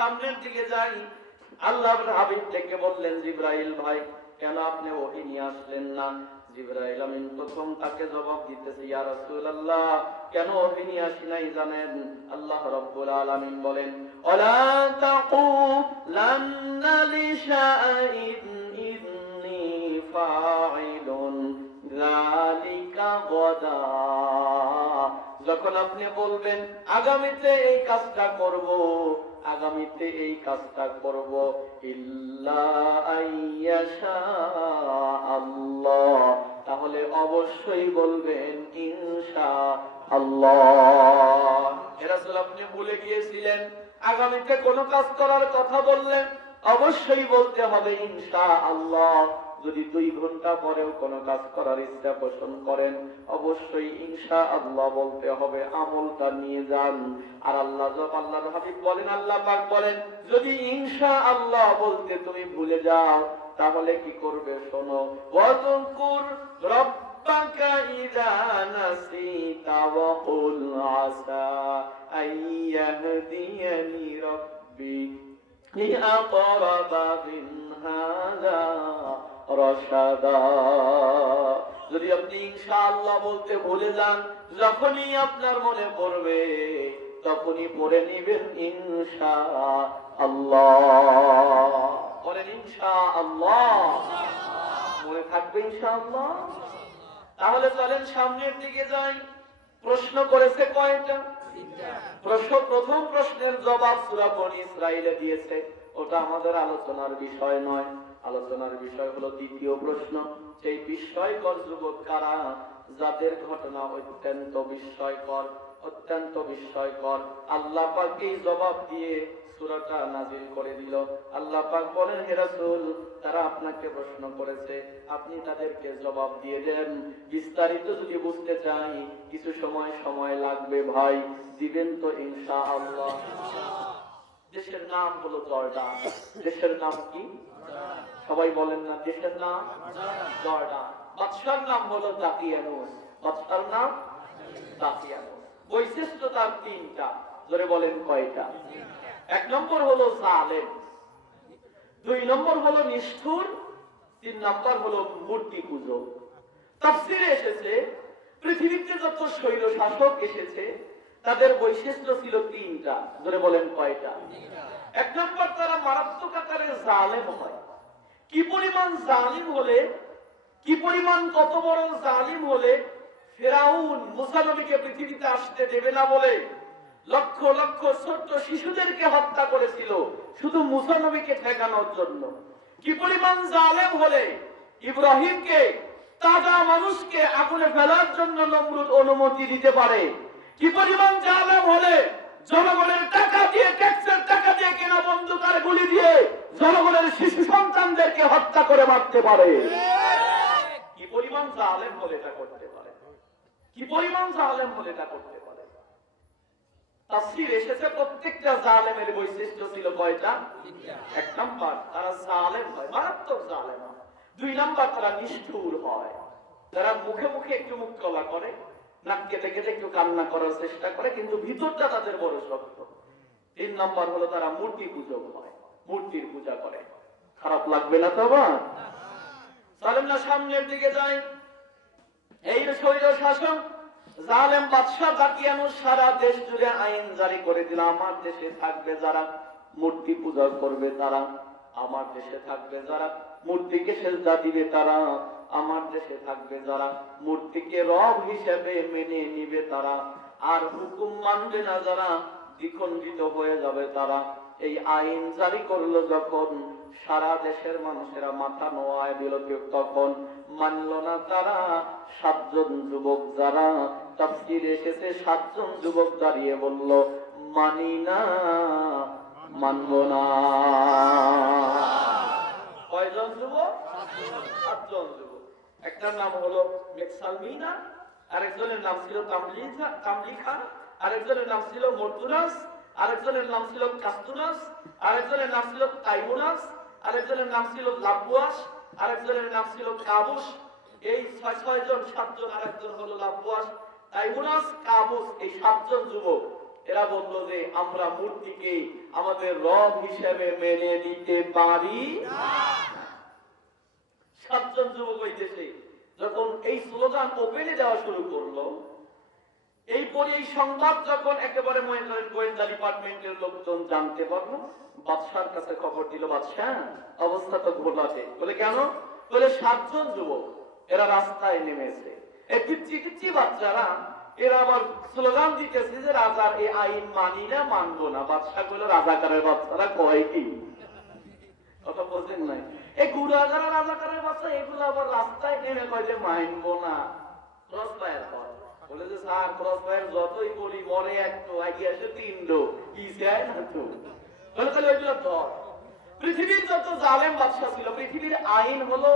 সামনের দিকে যাই। আল্লাহর হাবিব থেকে বললেন, জিবরাইল ভাই, কেন আপনি ওহী নিয়ে আসলেন না? জিবরাইল আমিন প্রথম তাকে জবাব দিতেছে, ইয়া রাসূলুল্লাহ, কেন ওহী নিয়ে আসি নাই জানেন? আল্লাহ রাব্বুল আলামিন বলেন, ওয়ালা তাকুলান্না লিশাইইন ইন্নী ফাইলুন যালিকা গাদা। যখন আপনি বলবেন আগামীতে এই কাজটা করব, আগামীতে এই কাজটা করব, ইল্লা আইয়াশা আল্লাহ, তাহলে অবশ্যই বলবেন ইনশাআল্লাহ। হে রাসূল, আপনি ভুলে গিয়েছিলেন, আগামীতে কোন কাজ করার কথা বললেন অবশ্যই বলতে হবে ইনশাআল্লাহ। যদি 2 ঘন্টা পরেও কোন কাজ করার ইচ্ছা পোষণ করেন অবশ্যই ইনশাআল্লাহ বলতে হবে, আমলটা নিয়ে যান। আর আল্লাহর হাবিব বলেন, আল্লাহ পাক বলেন, যদি ইনশাআল্লাহ বলতে তুমি ভুলে যাও তাহলে কি করবে শোনো, ওয়াযকুর রাব্বাকা ইযা নাসিতা ওয়া কুল আসা আইয়াহদিয়ানি রাব্বি লিআকরাবা মিন হাযা রাশাদা। যদি আপনি ইনশাআল্লাহ বলতে ভুলে যান, যখনই আপনার মনে পড়বে তখনই পড়ে নেবেন ইনশাআল্লাহ। বলেন ইনশাআল্লাহ। মনে থাকবে ইনশাআল্লাহ। তাহলে চলেন সামনের দিকে যাই। প্রশ্ন করেছে কয়টা? প্রথম প্রশ্নের জবাব সূরা বনী ইসরাঈলে দিয়েছে, ওটা আমাদের আলোচনার বিষয় নয়। আলোচনার বিষয় হলো দ্বিতীয় প্রশ্ন। সেই বিস্ময়কর যুবক কারা, যাদের ঘটনা অত্যন্ত বিস্ময়কর, অত্যন্ত বিস্ময়কর। আল্লাহ পাক এই জবাব দিয়ে সূরাটা নাযিল করে দিল। আল্লাহ পাক বলেন, হে রাসূল, তারা আপনাকে প্রশ্ন করেছে, আপনি তাদেরকে জবাব দিয়ে দেন। বিস্তারিত যদি বুঝতে চাই কিছু সময় লাগবে ভাই, দিবেন তো ইনশাআল্লাহ। দেশের নাম হলো জর্ডান। দেশের নাম কি? সবাই বলেন না, দেশের নাম জর্ডান। বাদশার নাম হলো দাকিয়ানুস। বাদশার নাম দাকিয়ানুস। বৈশিষ্ট্য তার 3টা। ধরে বলেন কয়টা? 1 নম্বর হলো জালেম, 2 নম্বর হলো নিষ্ঠুর, 3 নম্বর হলো মূর্তি পূজক। তাফসীরে এসেছে পৃথিবীতে যত স্বৈর শাসক এসেছে তাদের বৈশিষ্ট্য ছিল 3টা। ধরে বলেন কয়টা? 1 নম্বর, তারা মারাত্মক আকারে জালেম হয়। কি পরিমাণ জালিম হলে, কি পরিমাণ কত বড় জালিম হলে ফেরাউন মুসা নবীকে পৃথিবীতে আসতে দেবে না বলে লক্ষ লক্ষ ছোট্ট শিশুদেরকে হত্যা করেছিল শুধু মুসা নবীকে ঠেকানোর জন্য। কি পরিমাণ জালেম হলে ইব্রাহিমকে, তাজা মানুষকে আগুনে ফেলার জন্য নমরুদ অনুমতি দিতে পারে। কি পরিমাণ জালেম হলে জনগণের টাকা দিয়ে, ট্যাক্সের টাকা দিয়ে কেনা বন্দুক আর গুলি দিয়ে জনগণের শিশু সন্তানদেরকে হত্যা করে মারতে পারে। কি পরিমাণ জালেম হলে এটা করতে পারে, কি পরিমাণ জালেম হলে এটা করতে পারে। তাফসীরে এসেছে প্রত্যেকটা জালেমের বৈশিষ্ট্য ছিল কয়টা? 1 নম্বর, তারা জালেম হয়, মারাত্মক জালেম হয়। 2 নম্বর, তারা নিষ্ঠুর হয়। তারা মুখে মুখে একটু মুখ কলা করে, নাক কেটে কেটে একটু কান্না করার চেষ্টা করে, কিন্তু ভিতরটা তাদের বড় শক্ত। 3 নম্বর হলো তারা মূর্তি পূজক হয়, মূর্তির পূজা করে। খারাপ লাগবে না তো? চলেন না সামনের দিকে যাই। এই স্বৈর শাসক জালেম বাদশা দাকিয়ানুস সারা দেশ জুড়ে আইন জারি করে দিল, আমার দেশে থাকবে যারা মূর্তি পূজা করবে তারা, আমার দেশে থাকবে যারা মূর্তিকে সেজদা দিবে তারা, আমার দেশে থাকবে যারা মূর্তিকে রব হিসেবে মেনে নিবে তারা, আর হুকুম মানবে না যারা দ্বিখণ্ডিত হয়ে যাবে তারা। এই আইন জারি করলো যখন সারা দেশের মানুষেরা মাথা নোয়ায় দিল, তখন মানল না তারা 7 জন যুবক যারা, তাফসীরে এসেছে 7 জন যুবক দাঁড়িয়ে বলল, মানি না, মানব না। কয়জন যুবক? 7 জন যুবক। একটার নাম হলো মেকসালমিনা, আরেকজনের নাম ছিল তামলিখা, আরেকজনের নাম ছিল মর্তুনাস, আরেকজনের নাম ছিল কাস্তুনাস, আরেকজনের নাম ছিল তাইমুনাস, আরেকজনের নাম ছিল লাবওয়াস, আরেকজনের নাম ছিল কাবুস। এই 6 জন 7 জন, আরেকজন হলো লাবওয়াস, তাইমুনাস, কাবুস। এই 7 জন যুবক এরা বলল যে আমরা মূর্তিকে আমাদের রব হিসেবে মেনে নিতে পারি না। সাতজন যুবক ওই দেশে যখন এই স্লোগান ওপেনে দেওয়া শুরু করলো, এই সংবাদ যখন একেবারে গোয়েন্দা ডিপার্টমেন্টের লোকজন জানতে পারলো, বাদশার কাছে খবর দিল, বাদশাহ অবস্থা তো ঘোলাটে। বলে কেন? বলে সাতজন যুবক এরা রাস্তায় নেমেছে, এই পিচ্ছি পিচ্ছি বাচ্চারা, এরা আবার স্লোগান দিতেছে যে রাজার এই আইন মানি না, মানবো না। বাদশাহ বলল, রাজাকারের বাচ্চারা কয় কি? কথা বলছেন নাই? এই গুড়াগারা রাজাকারের বাচ্চা এগুলো আবার রাস্তায় নেমে কয় যে মানবো না। ক্রস ফায়ার করে, বলে যে স্যার ক্রস ফায়ার যতই বলি মরে একটু আগে আসে তিনটো কি চায় না তো। বলে তাহলে ওইগুলো ধর। পৃথিবীর যত জালেম বাদশা ছিল, পৃথিবীর আইন হলো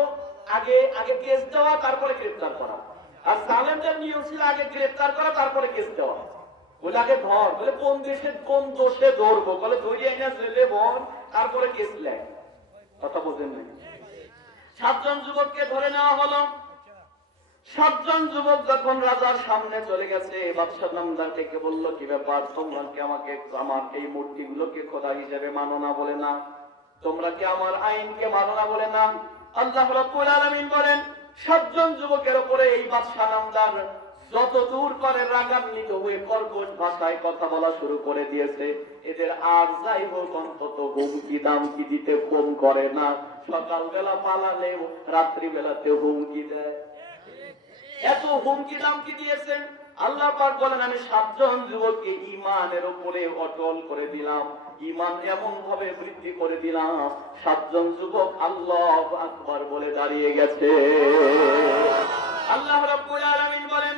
আগে আগে কেস দেওয়া তারপরে গ্রেফতার করা, আর জালেমদের নিয়ম ছিল আগে গ্রেফতার করা তারপরে কেস দেওয়া। বলে আগে ধর। বলে কোন দেশে কোন দোষে ধরবো? বলে ধরিয়ে না জেলে বল, তারপরে কেস লেখ। কথা বলছেন না? সাতজন যুবককে ধরে নেওয়া হলো। সাতজন যুবক যখন রাজার সামনে চলে গেছে, বাদশাহ নামদার থেকে বলল, কি ব্যাপার, তোমরা কি আমাকে আমার এই মূর্তিগুলোকে খোদা হিসেবে মানো না? বলে না। তোমরা কি আমার আইনকে মানো না? বলে না। আল্লাহ রাব্বুল আলামিন বলেন, সাতজন যুবকের উপরে এই বাদশাহ নামদার যত দূর করে রাগান্বিত হয়ে কর্কশ ভাষায় কথা বলা শুরু করে দিয়েছে। এদের আর যাই হোক অন্তত হুমকি দামকি দিতে কম করে না। সকালবেলা পালালেও রাত্রিবেলাতে হুমকি দেয়। এত হুমকি দামকি দিয়েছেন। আল্লাহ পাক বলেন, আমি সাতজন যুবককে ঈমানের উপরে অটল করে দিলাম, ঈমান এমন ভাবে বৃদ্ধি করে দিলাম, সাতজন যুবক আল্লাহু আকবার বলে দাঁড়িয়ে গেছে। আল্লাহ রাব্বুল আলামিন বলেন,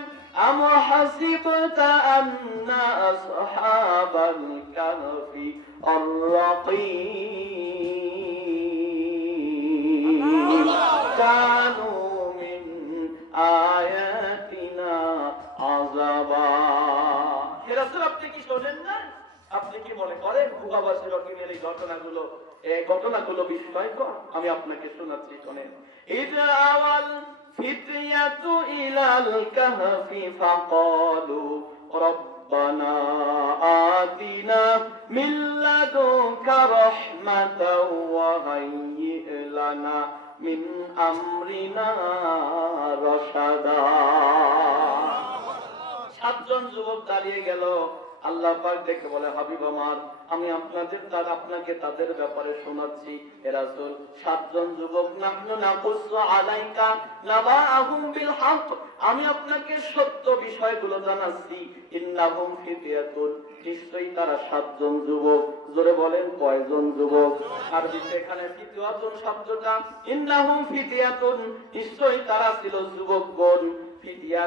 আম হাসিবতা আন্না আসহাবাল কাহফি আর-রাকিম কানু মিন আয়াতিনা আযাবা। হে রাসূল, আপনি কি শোনেন না? আপনি কি মনে করেন গুহাবাসী রকিমের এই ঘটনাগুলো বিস্ময়কর? আমি আপনাকে শোনাচ্ছি, শোনেন। ইযা আওয়াল ফিতয়াতু ইলাল কাহফি ফাকালু রব্বানা আতিনা মিন লাদুনকা রাহমাতাও ওয়া হাইয়্ লানা মিন আমরিনা রাশাদা। সাতজন যুবক দাঁড়িয়ে গেল। আল্লাহ পাক দেখে বলে, হাবিব আমার, আমি আপনাকে তাদের ব্যাপারে শোনাচ্ছি। হে রাসূল, সাতজন যুবক নাহনু নাকুসু আলাইকা নাবাআহুম বিল হক, আমি আপনাকে সত্য বিষয়গুলো জানাচ্ছি। ইন্নাহুম ফিতয়াতুন, নিশ্চয়ই তারা সাতজন যুবক। জোরে বলেন, কয়জন যুবক? আরবিতে এখানে ফিতয়াতুন শব্দটা, ইন্নাহুম ফিতয়াতুন, নিশ্চয়ই তারা ছিল যুবকগণ। ফিতিয়া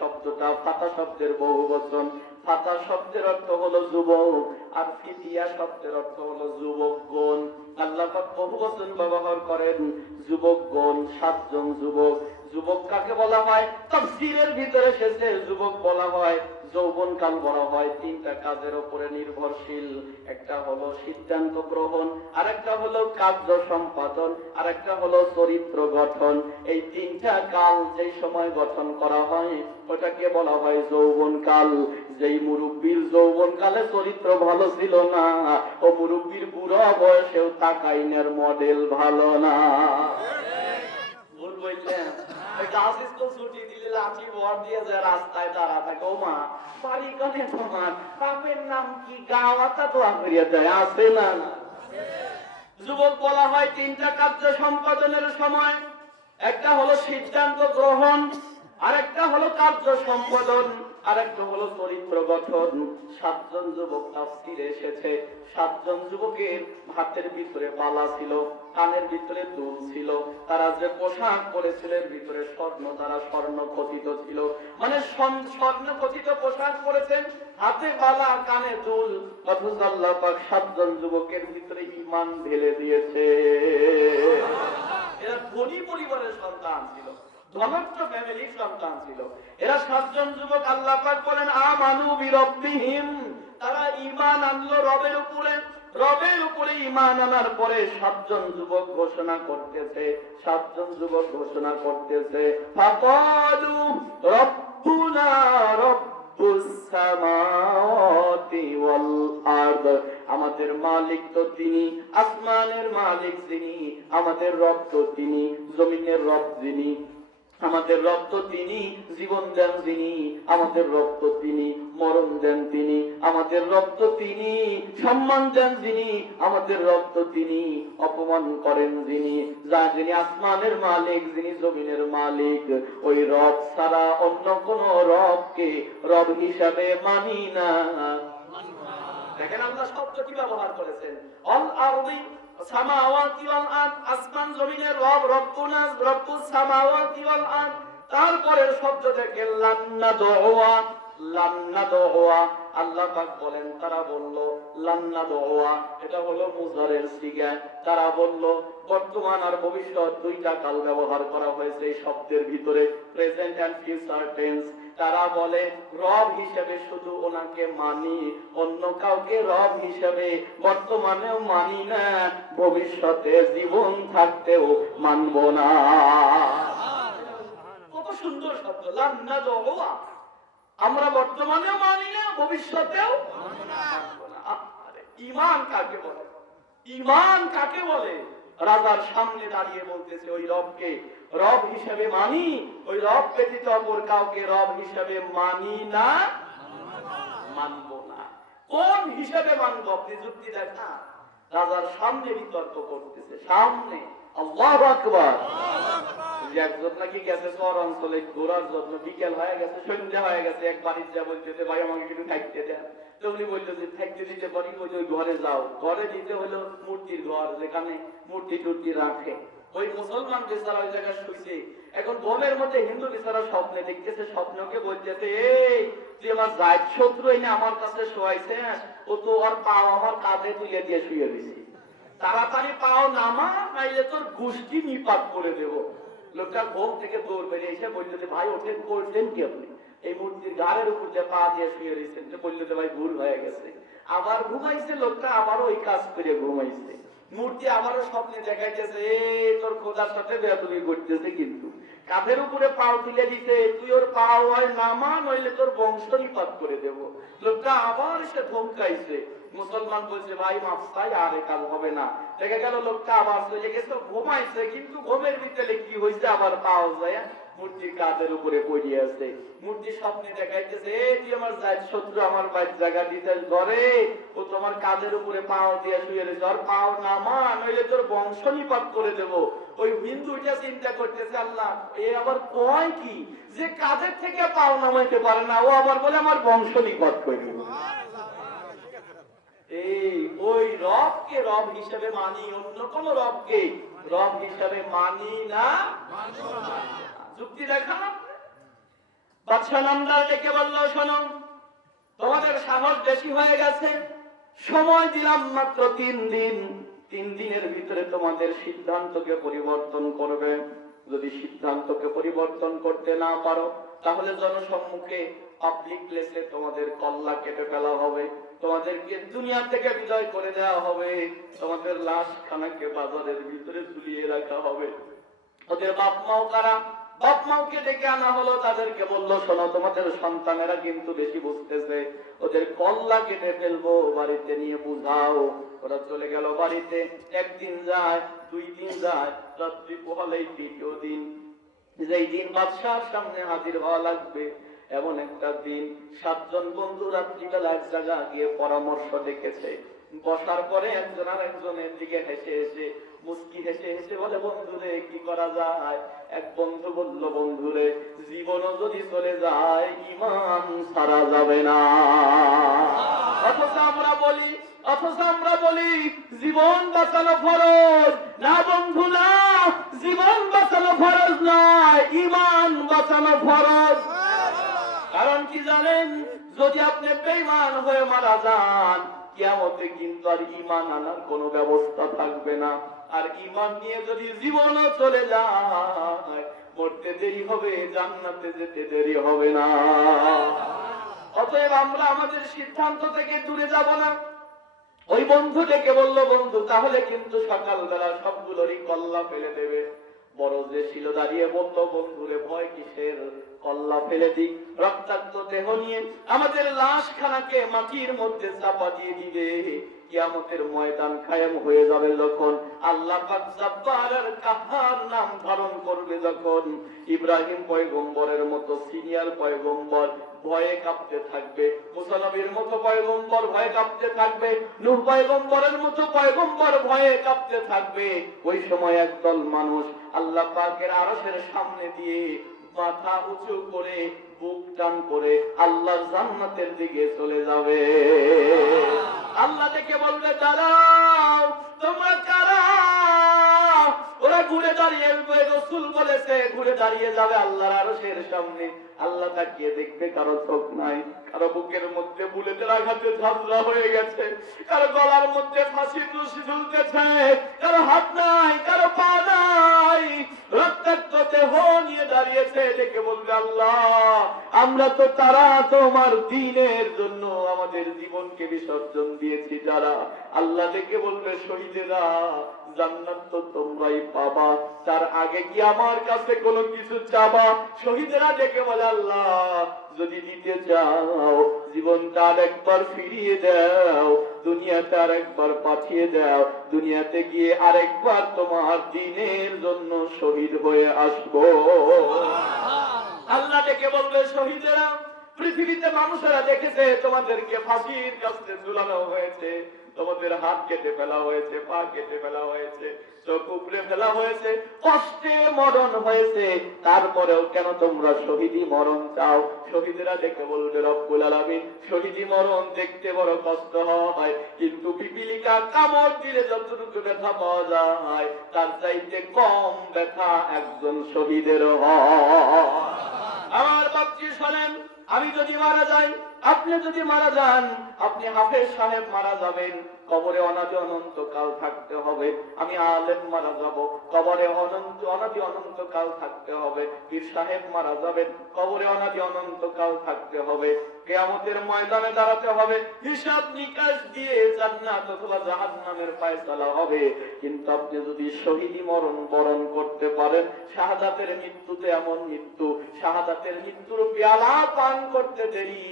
শব্দটা ফাতা শব্দের বহুবচন। ফাতা শব্দের অর্থ হলো যুবক, আর ফিতিয়া শব্দের অর্থ হলো যুবকগণ। আল্লাহ পাক বহুবচন ব্যবহার করেন, যুবকগণ, সাতজন যুবক। যুবক কাকে বলা হয়? তাফসীরের ভিতরে এসেছে যুবক বলা হয়, যৌবনকাল বলা হয় তিনটা কাজের উপরে নির্ভরশীল। একটা হলো সিদ্ধান্ত গ্রহণ, আরেকটা হলো কার্য সম্পাদন, আরেকটা হলো চরিত্র গঠন। এই তিনটা কাল যেই সময় গঠন করা হয় ওটাকে বলা হয় যৌবনকাল। যেই মুরব্বীর যৌবনকালে চরিত্র ভালো ছিল না, ও মুরব্বীর বুড়ো বয়সেও তাকাইনের মডেল ভালো না। ভুল বললেন? ছুটি দিলে লাঠি ভর দিয়ে যায় রাস্তায় দাঁড়া থাকে, ও মা বাড়ি কানে তোমার বাপের নাম কি? গাওয়াটা তো করিয়া যায়, আছে না? যুবক বলা হয় তিনটা কার্য সম্পাদনের সময়। একটা হলো সিদ্ধান্ত গ্রহণ, আরেকটা হলো কার্য সম্পাদন, আরেকটা হলো চরিত্র গঠন। সাতজন যুবক তাফসীরে এসেছে, সাতজন যুবকের হাতের ভিতরে বালা ছিল, কানের ভিতরে দুল ছিল, তারা যে পোশাক পরেছিলেন ভিতরে স্বর্ণ দ্বারা স্বর্ণ খচিত ছিল, মানে স্বর্ণ খচিত পোশাক পরেছেন, হাতে বালা, কানে দুল। অথচ আল্লাহ পাক সাতজন যুবকের ভিতরে ঈমান ঢেলে দিয়েছে। এরা ধনী পরিবারের সন্তান ছিল, ধনাঢ্য ফ্যামিলির সন্তান ছিল। এরা সাতজন যুবক। আল্লাহ পাক বলেন, আমানু বিরব্বিহিম, তারা ঈমান আনলো রবের উপরে। রবের উপরে ঈমান আনার পরে সাতজন যুবক ঘোষণা করতেছে, সাতজন যুবক ঘোষণা করতেছে, ফাকালু রব্বুনা রব্বুল রব্বুস সামাওয়াতি ওয়াল আরদ, আমাদের মালিক তো তিনি, আসমানের মালিক যিনি, আমাদের রব তো তিনি, জমিনের রব যিনি, আমাদের রব তো তিনি, জীবন দেন যিনি, আমাদের রব তো তিনি, মরণ দেন তিনি, আমাদের রব তো তিনি, সম্মান দেন যিনি, আমাদের রব তো তিনি, অপমান করেন যিনি, যা যিনি আসমানের মালিক, যিনি জমিনের মালিক, ওই রব ছাড়া অন্য কোন রবকে রব হিসাবে মানি না। দেখেন আল্লাহ শব্দ কি ব্যবহার করেছেন, অল আরদি সামাওয়াতি ওয়াল আরদ, আসমান জমিনের রব, রব্বুনা রব্বুস সামাওয়াতি ওয়াল আরদ। তারপরে শব্দ দেখেন লান্না দুআ, লান্না দুআ, আল্লাহ পাক বলেন তারা বলল লান্না দুআ, এটা হলো মুজারের সিগা। তারা বলল, বর্তমান আর ভবিষ্যৎ দুইটা কাল ব্যবহার করা হয়েছে এই শব্দের ভিতরে, প্রেজেন্ট এন্ড ফিউচার টেন্স। তারা বলে রব হিসেবে শুধু ওনাকে মানি, অন্য কাউকে রব হিসেবে বর্তমানেও মানি না, ভবিষ্যতে জীবন থাকতেও মানব না। কত সুন্দর শব্দ, লান্না দুআ। আমরা বর্তমানেও মানি না, ভবিষ্যতেও মানব না। ঈমান কাকে বলে? ঈমান কাকে বলে? রাজার সামনে দাঁড়িয়ে বলতেছে ওই রবকে রব হিসেবে মানি, ওই রব ব্যতীত অপর কাউকে রব হিসেবে মানি না, মানব না। কোন হিসেবে মানব? আপনি যুক্তি দেখা। রাজার সামনে বিতর্ক করতেছে, সামনে। আল্লাহু আকবার। একজন নাকি গেছে শহর অঞ্চলে ঘোরার জন্য, বিকেল হয়ে গেছে, সন্ধ্যা হয়ে গেছে, এক বাড়ির যা বলতেছে ভাই আমাকে কিছু থাকতে দেন। তো উনি বললো যে থাকতে দিতে পারি, ওই ঘরে যাও। ঘরে দিতে হলো মূর্তির ঘর, যেখানে মূর্তি টুর্তি রাখে। ওই মুসলমান বেচারা ওই জায়গায় শুইছে। এখন ঘরের মধ্যে হিন্দু বেচারা স্বপ্নে দেখতেছে, স্বপ্নকে বলতেছে এই তুই আমার জাত শত্রু এনে আমার কাছে শোয়াইছে, ও তো আর পাও আমার কাঁধে তুলে দিয়ে শুয়ে দিছি, তাড়াতাড়ি পাও নামা, নাইলে তোর গোষ্ঠী নিপাত করে দেব। লোকটা ঘুম থেকে দৌড় বেরিয়ে এসে বললো যে ভাই ওঠেন, করছেন কি আপনি? এই মূর্তির গাড়ের উপর যে পা দিয়ে শুয়ে রয়েছেন। বললো যে ভাই ভুল হয়ে গেছে। আবার ঘুমাইছে লোকটা, আবারও ওই কাজ করে ঘুমাইছে। মূর্তি আবারও স্বপ্নে দেখাইতেছে তোর খোদার সাথে বেয়াদবি করতেছে, কিন্তু কাঁধের উপরে পাও তুলে দিতে, তুই ওর পাও হয় নামা, নইলে তোর বংশ নিপাত করে দেব। লোকটা আবার এসে ধমকাইছে। মুসলমান বলছে ভাই মাফ চাই, আর এ কাজ হবে না। দেখা গেল লোকটা আবার চলে গেছে, ঘুমাইছে, কিন্তু ঘুমের ভিতরে কি হয়েছে আবার পাও যায় মূর্তির কাঁধের উপরে পড়িয়ে আছে। মূর্তি স্বপ্নে দেখাইতেছে তুই আমার জাত শত্রু, আমার বাইর জায়গা দিতে ঘরে, ও তোমার কাঁধের উপরে পাও দিয়ে শুয়ে রয়েছে, আর পাও নামা, নইলে তোর বংশ নিপাত করে দেব। ওই হিন্দুটা চিন্তা করতেছে আল্লাহ এ আবার কয় কি, যে কাঁধের থেকে পাও নামাইতে পারে না, ও আবার বলে আমার বংশ নিপাত করে দেব। এই ওই রবকে রব হিসেবে মানি, অন্য কোন রবকে রব হিসেবে মানি না। যুক্তি দেখা। বাদশা নামদার ডেকে বলল শোনো, তোমাদের সাহস বেশি হয়ে গেছে, সময় দিলাম মাত্র 3 দিন। 3 দিনের ভিতরে তোমাদের সিদ্ধান্তকে পরিবর্তন করবে। যদি সিদ্ধান্তকে পরিবর্তন করতে না পারো, তাহলে জনসম্মুখে পাবলিক প্লেসে তোমাদের কল্লা কেটে ফেলা হবে, তোমাদেরকে দুনিয়া থেকে বিদায় করে দেওয়া হবে, তোমাদের লাশ খানাকে বাজারের ভিতরে ঝুলিয়ে রাখা হবে। ওদের বাপ মাও কারা? বাপ মাওকে ডেকে আনা হলো, তাদেরকে বললো শোনো, তোমাদের সন্তানেরা কিন্তু বেশি বুঝতেছে, ওদের কল্লা কেটে ফেলবো, বাড়িতে নিয়ে বুঝাও। ওরা চলে গেল বাড়িতে। 1 দিন যায়, 2 দিন যায়, রাত্রি পোহালেই 3য় দিন, যেই দিন বাদশার সামনে হাজির হওয়া লাগবে, এমন একটা দিন। 7 জন বন্ধু রাত্রিবেলা এক জায়গা গিয়ে পরামর্শ ডেকেছে। বসার পরে একজন আর একজনের দিকে হেসে হেসে, মুস্কি হেসে হেসে বলে বন্ধুরে কি করা যায়? এক বন্ধু বলল বন্ধুরে, জীবনও যদি চলে যায় ঈমান ছাড়া যাবে না। অথচ আমরা বলি জীবন বাঁচানো ফরজ না বন্ধু, না জীবন বাঁচানো ফরজ নয়, ঈমান বাঁচানো ফরজ। কারণ কি জানেন, যদি আপনি বেঈমান হয়ে মারা যান, কিয়ামতে কিন্তু আর ঈমান আনার কোনো ব্যবস্থা থাকবে না। আর ঈমান নিয়ে যদি জীবনও চলে যায়, মরতে দেরি হবে, জান্নাতে যেতে দেরি হবে না। অতএব আমরা আমাদের সিদ্ধান্ত থেকে দূরে যাব না। ওই বন্ধু ডেকে বলল বন্ধু তাহলে কিন্তু সকালবেলা সবগুলোরই কল্লা ফেলে দেবে। বড় যে ছিল দাঁড়িয়ে বলতো, বন্ধুরে ভয় কিসের, কল্লা ফেলে দিই, রক্তাক্ত দেহ নিয়ে আমাদের লাশ খানাকে মাটির মধ্যে চাপা দিয়ে দিবে। কিয়ামতের ময়দান কায়েম হয়ে যাবে যখন, আল্লাহ পাক জব্বার আর কাহার নাম ধারণ করবে যখন, ইব্রাহিম পয়গম্বরের মতো সিনিয়র পয়গম্বর ভয়ে কাঁপতে থাকবে, মুসা নবীর মতো পয়গম্বর ভয়ে কাঁপতে থাকবে, নূহ পয়গম্বরের মতো পয়গম্বর ভয়ে কাঁপতে থাকবে। ওই সময় একদল মানুষ আল্লাহ পাকের আরশের সামনে দিয়ে মাথা উঁচু করে বুক টান করে আল্লাহর জান্নাতের দিকে চলে যাবে। আল্লাহ দেখে বলবে, দাঁড়াও, তোমরা কারা? ওরা ঘুরে দাঁড়িয়ে, রাসূল বলেছে ঘুরে দাঁড়িয়ে যাবে আল্লাহর আরশের সামনে। আল্লাহ তাকিয়ে দেখবে, কারো চোখ নাই, কারো বুকের মধ্যে বুলেটের আঘাতে ঝাঁঝরা হয়ে গেছে, কারো গলার মধ্যে ফাঁসির রশি ঝুলতেছে, কারো হাত নাই, কারো পা নাই, রক্তাক্ত দেহ নিয়ে দাঁড়িয়েছে। দেখে বলবে, আল্লাহ আমরা তো তারা তোমার দ্বীনের জন্য আমাদের জীবনকে বিসর্জন দিয়েছি যারা। আল্লাহ দেখে বলবে, শহীদেরা জান্নাত তো তোমরাই পাবা, তার আগে কি আমার কাছে কোনো কিছু চাবা? শহীদেরা দেখে বলে, আল্লাহ যদি দিতে চাও জীবনটা আরেকবার ফিরিয়ে দাও, দুনিয়াতে আরেকবার পাঠিয়ে দাও, দুনিয়াতে গিয়ে আরেকবার তোমার দ্বীনের জন্য শহীদ হয়ে আসবো। আল্লাহ ডেকে বলবে, শহীদেরা পৃথিবীতে মানুষেরা দেখেছে তোমাদেরকে ফাঁসির কাছে ঝুলানো হয়েছে, তোমাদের হাত কেটে ফেলা হয়েছে, পা কেটে ফেলা হয়েছে, চোখ উপড়ে ফেলা হয়েছে, কষ্টে মরণ হয়েছে, তারপরেও কেন তোমরা শহীদি মরণ চাও? শহীদেরা দেখে বলবে, রব্বুল আলামিন শহীদি মরণ দেখতে বড় কষ্ট হয়, কিন্তু পিপিলিকা কামড় দিলে যতটুকু ব্যথা পাওয়া যায় তার চাইতে কম ব্যথা একজন শহীদের হয়। আমার বাপজি শোনেন, আমি যদি মারা যাই, আপনি যদি মারা যান, আপনি হাফেজ সাহেব মারা যাবেন, কবরে অনাদি অনন্ত কাল থাকতে হবে। আমি আলেম মারা যাব, কবরে অনাদি অনন্ত কাল থাকতে হবে। পীর সাহেব মারা যাবেন, কবরে অনাদি অনন্ত কাল থাকতে হবে। কিয়ামতের ময়দানে দাঁড়াতে হবে, হিসাব নিকাশ দিয়ে জান্নাত অথবা জাহান্নামের ফয়সালা হবে। কিন্তু আপনি যদি শহীদি মরণ বরণ করতে পারেন, শাহাদাতের মৃত্যুতে এমন মৃত্যু, শাহাদাতের মৃত্যুর পেয়ালা পান করতে দেরি,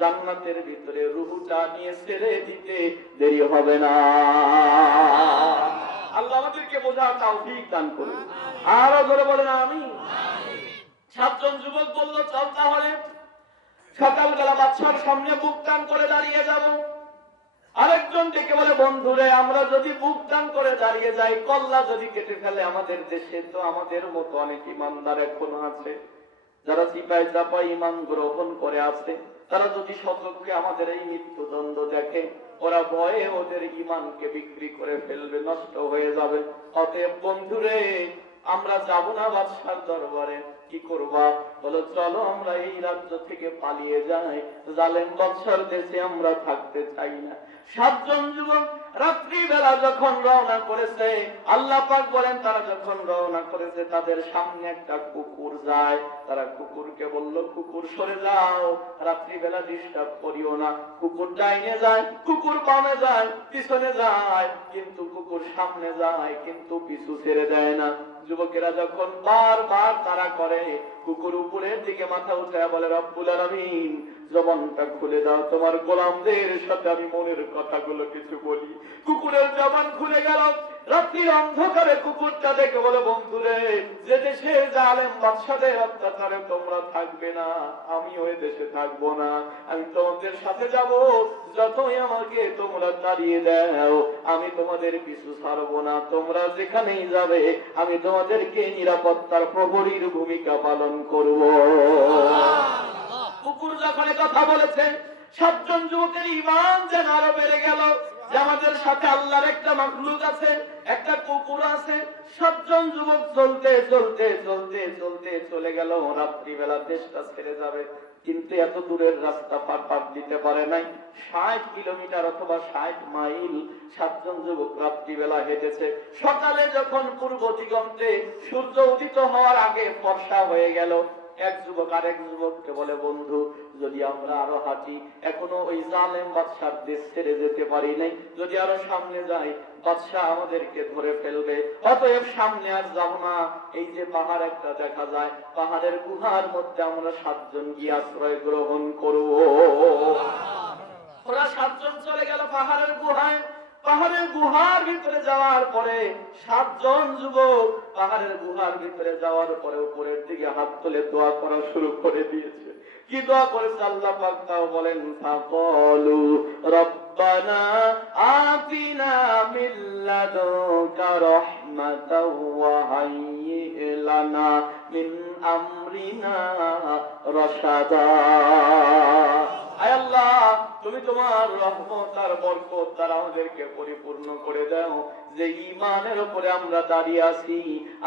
জান্নাতের ভিতরে রূহটা নিয়ে ছেড়ে দিতে দেরি হবে না। আল্লাহ আমাদেরকে বোঝার তৌফিক দান করুন। আরো জোরে বলেন আমিন। সাতজন যুবক বলল, চল তাহলে সকালবেলা বাদশার সামনে বুক টান করে দাঁড়িয়ে যাব। আরেকজন ডেকে বলে, বন্ধুরে আমরা যদি বুক টান করে দাঁড়িয়ে যাই, কল্লা যদি কেটে ফেলে আমাদের দেশে, তো আমাদের মতো অনেক ইমানদার এখনো আছে যারা চিপায় চাপায় ইমান গ্রহণ করে আছে, তারা যদি সচক্ষে আমাদের এই মৃত্যুদণ্ড দেখে, ওরা ভয়ে ওদের ইমানকে বিক্রি করে ফেলবে, নষ্ট হয়ে যাবে। অতএব বন্ধুরে আমরা যাব না বাদশার দরবারে, কি করবা? বলো, চলো আমরা এই রাজ্য থেকে পালিয়ে যাই, জালেম বাদশার দেশে আমরা থাকতে চাই না। সাতজন যুবক রাত্রি বেলা যখন রওনা করেছে, আল্লাহ পাক বলেন তারা যখন রওনা করেছে তাদের সামনে একটা কুকুর যায়, তারা কুকুরকে বলল, কুকুর সরে যাও, রাত্রি বেলা ডিস্টার্ব করিও না। কুকুর ডাইনে যায়, কুকুর বামে যায়, পিছনে যায়, কিন্তু কুকুর সামনে যায় কিন্তু পিছু ছেড়ে দেয় না। যুবকেরা যখন বারবার তারা করে, কুকুর উপরের দিকে মাথা উঠে বলে, রব্বুল আলামিন জবানটা খুলে দাও, তোমার গোলামদের সাথে আমি মনের কথাগুলো কিছু বলি। কুকুরের জবান খুলে গেল। রাত্রির অন্ধকারে কুকুরটা দেখে বলে, বন্ধুরে যে দেশে জালেম বাদশাদের অত্যাচারে তোমরা থাকবে না, আমি ওই দেশে থাকবো না, আমি তোমাদের সাথে যাব। যতই আমাকে তোমরা তাড়িয়ে দাও, আমি তোমাদের পিছু ছাড়বো না। তোমরা যেখানেই যাবে আমি তোমাদেরকে নিরাপত্তার প্রহরীর ভূমিকা পালন করব। কুকুর যখন কথা বলেছে, সাতজন যুবকের ঈমান যেন আরো বেড়ে গেল, যে আমাদের সাথে আল্লাহর একটা মাখলুক আছে, একটা কুকুর আছে। সাতজন যুবক চলতে চলতে চলতে চলতে চলে গেল। রাত্রিবেলা দেশটা ছেড়ে যাবে, কিন্তু এত দূরের রাস্তা পার দিতে পারে নাই। 60 কিলোমিটার অথবা 60 মাইল সাতজন যুবক রাত্রিবেলা হেঁটেছে। সকালে যখন পূর্ব দিগন্তে সূর্য উদিত হওয়ার আগে ফর্সা হয়ে গেল, এক যুবক আরেক যুবককে বলে, বন্ধু যদি আমরা আরো হাঁটি, এখনো ওই জালেম বাদশার দেশ ছেড়ে যেতে পারি নাই, যদি আরো সামনে যাই বাদশাহ আমাদেরকে ধরে ফেলবে, অতএব সামনে আর যাব না। এই যে পাহাড় একটা দেখা যায়, পাহাড়ের গুহার মধ্যে আমরা 7 জন গিয়ে আশ্রয় গ্রহণ করব। ওরা 7 জন চলে গেল পাহাড়ের গুহায়। পাহাড়ের গুহার ভিতরে যাওয়ার পরে 7 জন যুবক পাহাড়ের গুহার ভিতরে যাওয়ার পরে উপরের দিকে হাত তুলে দোয়া করা শুরু করে দিয়েছে। কি দোয়া করেছে আল্লাহ পাক তাও বলেন, ফাকালু রব্বানা আতিনা মিন লাদুনকা রাহমাতাও ওয়া হাইয়্যি লানা মিন আমরিনা রাশাদা। আয় আল্লাহ, তুমি তোমার রহমত আর বরকত দ্বারা আমাদেরকে পরিপূর্ণ করে দাও। যে ঈমানের উপরে আমরা দাঁড়িয়ে আছি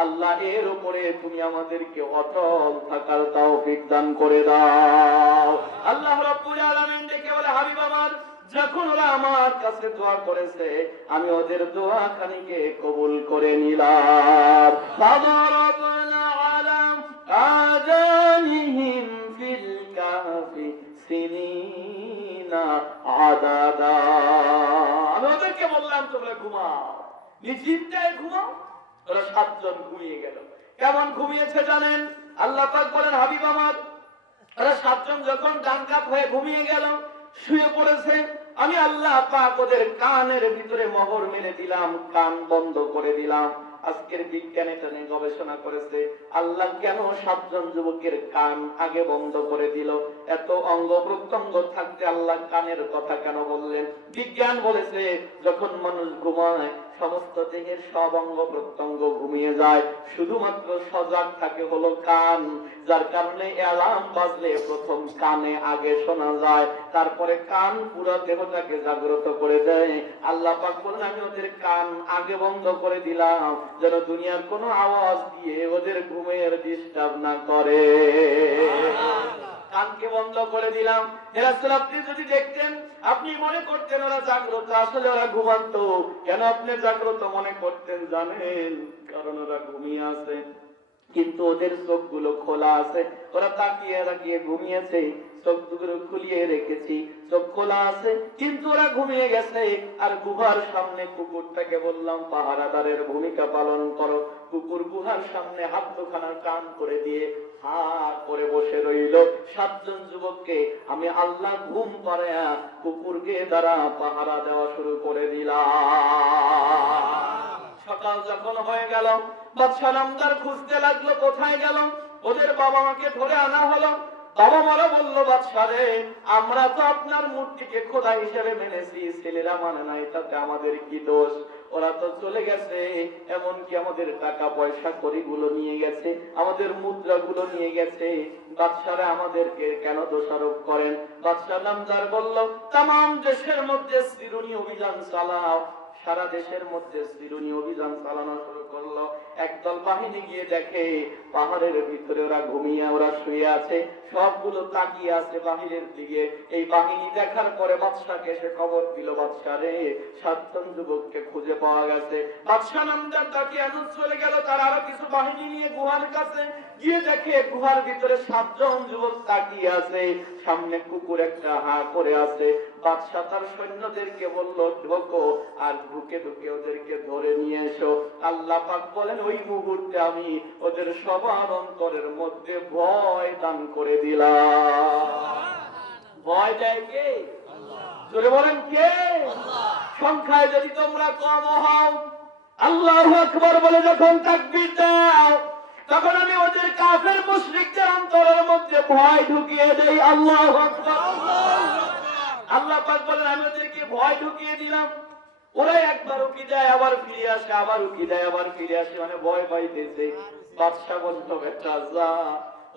আল্লাহ, এর উপরে তুমি আমাদেরকে অটল থাকার তৌফিক দান করে দাও। আল্লাহ রাব্বুল আলামিন ডেকে বলে, হাবিব আমার, যখন ওরা আমার কাছে দোয়া করেছে আমি ওদের দোয়া খানিকে কবুল করে নিলাম। ফাদরাবনা আলা আযানিহিম ফিল কাহফি সিনিনা আদাদা। আমি ওদেরকে বললাম তোমরা ঘুমাও, নিশ্চিন্তায় ঘুমাও। ওরা 7 জন ঘুমিয়ে গেল। কেমন ঘুমিয়েছে জানেন? আল্লাহ পাক বলেন, হাবিব আমার, ওরা 7 জন যখন ডান কাত হয়ে ঘুমিয়ে গেল, শুয়ে পড়েছে, আমি আল্লাহ পাক ওদের কানের ভিতরে মোহর মেরে দিলাম, কান বন্ধ করে দিলাম। আজকের বিজ্ঞান এটা নিয়ে গবেষণা করেছে, আল্লাহ কেন 7 জন যুবকের কান আগে বন্ধ করে দিল? এত অঙ্গ প্রত্যঙ্গ থাকতে আল্লাহ কানের কথা কেন বললেন? বিজ্ঞান বলেছে, যখন মানুষ ঘুমায় সমস্ত দেহের সব অঙ্গ প্রত্যঙ্গ ঘুমিয়ে যায়, শুধুমাত্র সজাগ থাকে হলো কান, যার কারণে অ্যালার্ম বাজলে প্রথম কানে আগে শোনা যায়, তারপরে কান পুরো দেহটাকে জাগ্রত করে দেয়। আল্লাহ পাক বলেন, আমি ওদের কান আগে বন্ধ করে দিলাম যেন দুনিয়ার কোনো আওয়াজ দিয়ে ওদের ঘুমের ডিস্টার্ব না করে। কানকে বন্ধ করে দিলাম। আপনি যদি দেখতেন, আপনি মনে করতেন ওরা জাগ্রত, আসলে ওরা ঘুমান্ত। কেন আপনি জাগ্রত মনে করতেন জানেন? কারণ ওরা ঘুমিয়ে আছে, কিন্তু ওদের চোখগুলো খোলা আছে। ওরা তাকিয়ে তাকিয়ে ঘুমিয়েছে, চোখগুলো খুলিয়ে রেখেছি, চোখ খোলা আছে, কিন্তু ওরা ঘুমিয়ে গেছে। আর গুহার সামনে কুকুরটাকে বললাম পাহারাদারের ভূমিকা পালন করো। কুকুর গুহার সামনে হাত দুখানা টান করে দিয়ে হা করে বসে রইল। 7 জন যুবককে আমি আল্লাহ ঘুম পাড়ায়া কুকুরকে দ্বারা পাহারা দেওয়া শুরু করে দিলাম। সকাল যখন হয়ে গেল, বাদশা নামদার খুঁজতে লাগলো কোথায় গেল। ওদের বাবা মাকে ধরে আনা হলো। বাবা মারা বলল, বাদশা রে, আমরা তো আপনার মূর্তিকে খোদা হিসেবে মেনেছি, ছেলেরা মানে নাই, তাতে আমাদের কি দোষ? ওরা তো চলে গেছে, এমনকি আমাদের টাকা পয়সা কড়িগুলো নিয়ে গেছে, আমাদের মুদ্রাগুলো নিয়ে গেছে। বাদশারা আমাদেরকে কেন দোষারোপ করেন? বাদশা নামদার বলল, তামাম দেশের মধ্যে চিরুনি অভিযান চালাও। সারা দেশের মধ্যে চিরুনি অভিযান চালানো শুরু করলো। একদল বাহিনী গিয়ে দেখে পাহাড়ের ভিতরে ওরা ঘুমিয়ে, ওরা শুয়ে আছে, সবগুলো তাকিয়ে আছে বাহিরের দিকে। এই বাহিনী দেখার পরে বাদশাকে এসে খবর দিল, বাদশা রে, 7 জন যুবককে খুঁজে পাওয়া গেছে। বাদশা নামদার তাকিয়ে আনুস চলে গেল, তার আরো কিছু বাহিনী নিয়ে গুহার কাছে গিয়ে দেখে গুহার ভিতরে 7 জন যুবক তাকিয়ে আছে, সামনে কুকুর একটা হা করে আছে। বাদশা তার সৈন্যদেরকে বলল, ঢোকো, আর ঢুকে ঢুকে ওদেরকে ধরে নিয়ে এসো। আল্লাহ পাক বলেন, ওই মুহূর্তে আমি ওদের সবার অন্তরের মধ্যে ভয় দান করে দিলাম। ভয় দেয় কে? জোরে বলেন কে? সংখ্যায় যদি তোমরা কম হও, আল্লাহু আকবার বলে যখন তাকবীর দাও, তখন আমি ওদের কাফের মুশরিকদের অন্তরের মধ্যে ভয় ঢুকিয়ে দেই। আল্লাহু আকবার। আল্লাহ পাক বলেন, আমি ওদেরকে ভয় ঢুকিয়ে দিলাম। ওরা একবার উকি দেয়, আবার ফিরে আসে, আবার উকি দেয়, আবার ফিরে আসে, মানে ভয় পাইতেছে। বাদশা বলল, বেটা যা।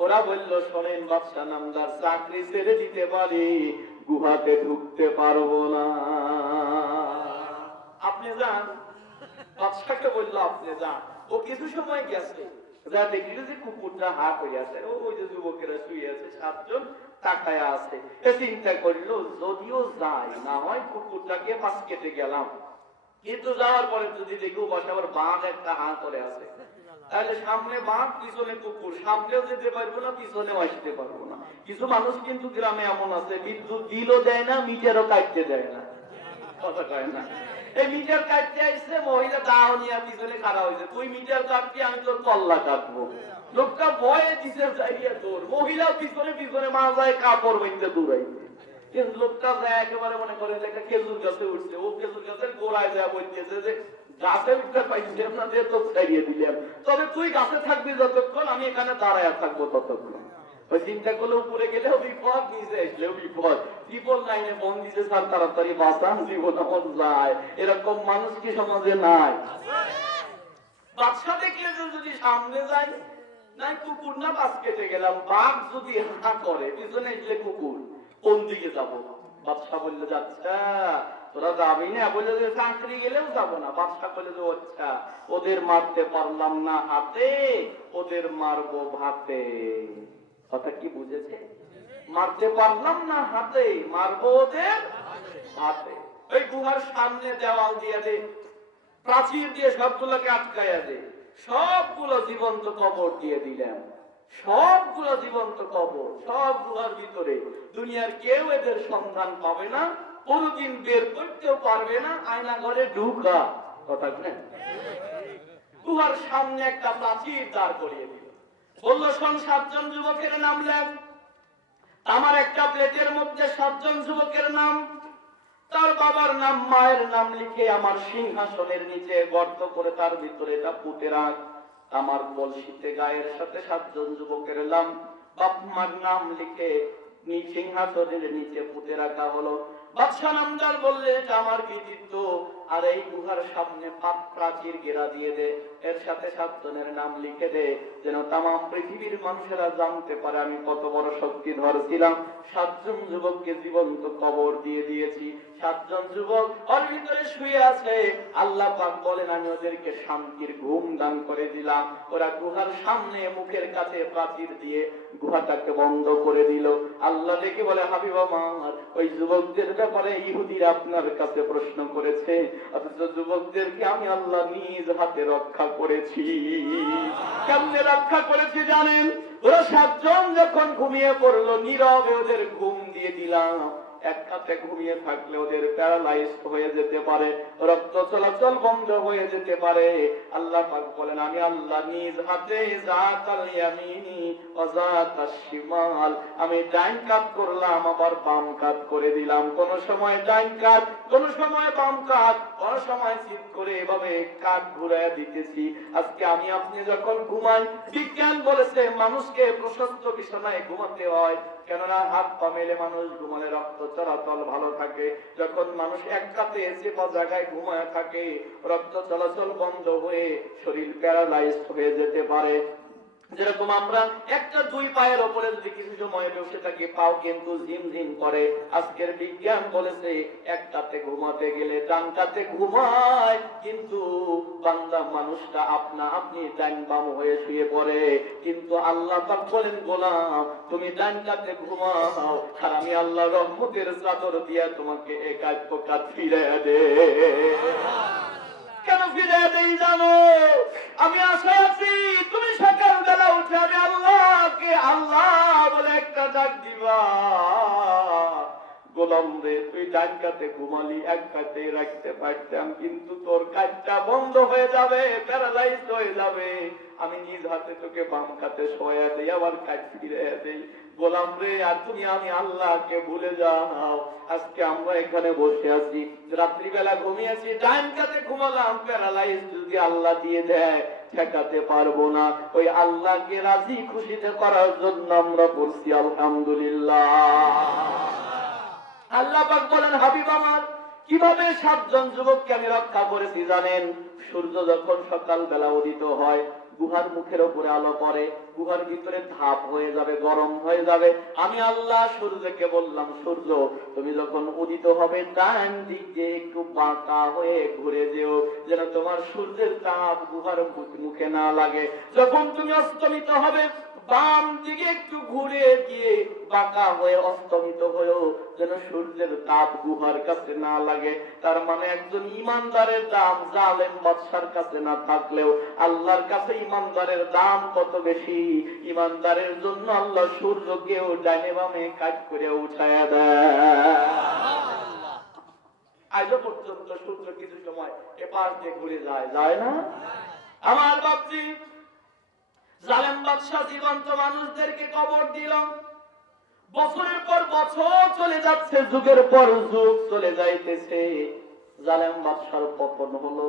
ওরা বলল, শোনেন বাদশা নামদার, চাকরি ছেড়ে দিতে পারি, গুহাতে ঢুকতে পারবো না, আপনি যান। বাদশাকে বলল, আপনি যান। ও কিছু সময় গেছে, যা দেখল যে কুকুরটা হা করে আছে, ওই যে যুবকেরা শুয়ে আছে, 7 জন তাকায় আছে। চিন্তা করলো, যদিও যাই, না হয় কুকুরটাকে পাশ কেটে গেলাম, কিন্তু যাওয়ার পরে যদি দেখি পাশে আবার বাঘ একটা হাঁ করে আছে, তাহলে সামনে বাঘ পিছনে কুকুর, সামনেও যেতে পারবো না পিছনেও আসতে পারবো না। কিছু মানুষ কিন্তু গ্রামে এমন আছে, বিদ্যুৎ বিলও দেয় না, মিটারও কাটতে দেয় না, কথা কয় না। এই মিটার কাটতে আসছে, মহিলা দাও নিয়ে পিছনে খাড়া হয়েছে, তুই মিটার কাটবি আমি তোর কল্লা কাটবো। লোকটা ভয়ে দিছে যাইয়া তোর, মহিলা পিছনে পিছনে মাথায় কাপড় বেঁধে দৌড়াইছে। কিন্তু লোকটা যায় একেবারে মনে করে যে একটা খেজুর গাছে উঠছে, ও খেজুর গাছের গোড়ায় দেওয়া বলতেছে যে গাছে উঠতে পাইছি না, যে তো ছাড়িয়ে দিলাম, তবে তুই গাছে থাকবি যতক্ষণ, আমি এখানে দাঁড়ায় থাকবো ততক্ষণ। ওই চিন্তা করলে উপরে গেলেও বিপদ, নিচে আসলেও বিপদ। ট্রিপল লাইনে ফোন দিছে, স্যার তাড়াতাড়ি বাঁচান, জীবন আমার যায়। এরকম মানুষ কি সমাজে নাই? বাচ্চা দেখলে যদি সামনে যাই, নাই কুকুর না বাস কেটে গেলাম, বাঘ যদি হা করে পিছনে এসলে কুকুর, কোন দিকে যাবো? বাদশা বললে যাচ্ছা তোরা যাবি না, বললে যে চাকরি গেলেও যাবো না। বাদশা বললে যে আচ্ছা, ওদের মারতে পারলাম না হাতে, ওদের মারবো ভাতে। কথা কি বুঝেছে? মারতে পারলাম না হাতে, মারবো ওদের হাতে। ওই গুহার সামনে দেওয়াল দিয়ে দে, প্রাচীর দিয়ে সবগুলোকে আটকাইয়া দে, সবগুলো জীবন্ত কবর দিয়ে দিলাম, সবগুলো জীবন্ত কবর, সব গুহার ভিতরে। দুনিয়ার কেউ এদের সন্ধান পাবে না, কোনদিন বের করতেও পারবে না, আয়না ঘরে ঢুকা। কথা শুনেন, গুহার সামনে একটা প্রাচীর দাঁড় করিয়ে দিল, বললো শোন, 7 জন যুবকের নাম লেখ। আমার একটা প্লেটের মধ্যে 7 জন যুবকের নাম, তার বাবার নাম মায়ের নাম লিখে আমার সিংহাসনের নিচে গর্ত করে তার ভিতরে এটা পুঁতে রাখ। আমার কলসিতে গায়ের সাথে 7 জন যুবকের নাম, বাপ মার নাম লিখে সিংহাসনের নিচে পুঁতে রাখা হলো। বাদশা নামদার বললে এটা আমার কৃতিত্ব, আর এই গুহার সামনে প্রাচীর ঘেরা দিয়ে দে, এর সাথে 7 জনের নাম লিখে দে, যেন তামাম পৃথিবীর মানুষেরা জানতে পারে আমি কত বড় শক্তিধর ছিলাম। 7 জন যুবককে জীবন্ত কবর দিয়ে দিয়েছি। 7 জন যুবক ওর ভিতরে শুয়ে আছে। আল্লাহ পাক বলেন আমি ওদেরকে শান্তির ঘুম দান করে দিলাম। ওরা গুহার সামনে মুখের কাছে প্রাচীর দিয়ে গুহাটাকে বন্ধ করে দিল। আল্লাহ দেখে বলে হাবিব আমার, ওই যুবকদের ব্যাপারে ইহুদিরা আপনার কাছে প্রশ্ন করেছে, অথচ যুবকদেরকে আমি আল্লাহ নিজ হাতে রক্ষা করেছি। কেমনে রক্ষা করেছি জানেন? ওরা 7 জন যখন ঘুমিয়ে পড়লো, নীরবে ওদের ঘুম দিয়ে দিলাম। এক হাতে ঘুমিয়ে থাকলে ওদের প্যারালাইজ হয়ে যেতে পারে, রক্ত চলাচল বন্ধ হয়ে যেতে পারে। আল্লাহ পাক বলেন আমি আল্লাহ নিজ হাতে যাতাল ইয়ামিনি ওয়া যাতাশ শিমাল, আমি ডাইন কাত করলাম আবার বাম কাত করে দিলাম। কোন সময় ডাইন কাত, কোন সময় বাম কাত, কোন সময় চিত করে এভাবে কাত ঘুরায় দিতেছি। আজকে আমি আপনি যখন ঘুমাই, বিজ্ঞান বলেছে মানুষকে প্রশস্ত বিছানায় ঘুমাতে হয়, কেননা হাত পা মেলে মানুষ ঘুমালে রক্ত চলাচল ভালো থাকে। যখন মানুষ এক কাতে চেপা জায়গায় ঘুমায় থাকে, রক্ত চলাচল বন্ধ হয়ে শরীর প্যারালাইজড হয়ে যেতে পারে। যেরকম আমরা একটা 2 পায়ের উপরে যদি কিছু সময় বসে থাকি, পাও কিন্তু ঝিমঝিম করে। আজকের বিজ্ঞান বলেছে এক কাতে ঘুমাতে গেলে ডান কাতে ঘুমায়, কিন্তু বান্দা মানুষটা আপনা আপনি ডান বাম হয়ে শুয়ে পড়ে। কিন্তু আল্লাহ পাক বলেন গোলাম তুমি ডান কাতে ঘুমাও, আর আমি আল্লাহ রহমতের চাদর দিয়া তোমাকে এক কাত ফিরিয়ে দে। কেন ফিরিয়ে দেই জানো? আমি আশা আছি তুমি সকালবেলা উঠে আমি আল্লাহকে আল্লাহ বলে একটা ডাক দিবা। গোলাম রে তুই ডান কাতে ঘুমালি, এক কাতে রাখতে পারতাম, কিন্তু তোর কাজটা বন্ধ হয়ে যাবে, প্যারালাইজ হয়ে যাবে। আমি নিজ হাতে তোকে বাম কাতে শোয়া দেই, আবার কাজ ফিরে দেই। গোলাম রে আর তুমি আমি আল্লাহকে ভুলে যাও। আজকে আমরা এখানে বসে আছি, রাত্রিবেলা ঘুমিয়েছি, ডান কাতে ঘুমালাম, প্যারালাইজ যদি আল্লাহ দিয়ে দেয় ঠেকাতে পারবো না। ওই আল্লাহকে রাজি খুশিতে করার জন্য আমরা বলছি আলহামদুলিল্লাহ। আল্লাহ পাক বলেন হাবিব আমার, কিভাবে 7 জন যুবককে আমি রক্ষা করেছি জানেন? সূর্য যখন সকাল বেলা উদিত হয়, গুহার মুখের উপরে আলো পড়ে, গুহার ভিতরে ধাপ হয়ে যাবে, গরম হয়ে যাবে। আমি আল্লাহ সূর্যকে বললাম সূর্য তুমি যখন উদিত হবে ডান দিক দিয়ে একটু বাঁকা হয়ে ঘুরে যেও, যেন তোমার সূর্যের তাপ গুহার মুখে না লাগে। যখন তুমি অস্তমিত হবে বাম দিকে একটু ঘুরে গিয়ে বাঁকা হয়ে অস্তমিত হয়েও যেন সূর্যের তাপ গুহার কাছে না লাগে। তার মানে একজন ইমানদারের দাম জালেম বাদশার কাছে না থাকলেও আল্লাহর কাছে ইমানদারের দাম কত বেশি। ইমানদারের জন্য আল্লাহ সূর্যকেও ডাইনে বামে কাজ করে উঠায়া দেয়। আজও পর্যন্ত সূর্য কিছু সময় এপাশ দিয়ে ঘুরে যায়, যায় না? আমার বাপজি, জালেম বাদশা জীবন্ত মানুষদেরকে কবর দিল। বছরের পর বছর চলে যাচ্ছে, যুগের পর যুগ চলে যাইতেছে, জালেম বাদশার পতন হলো।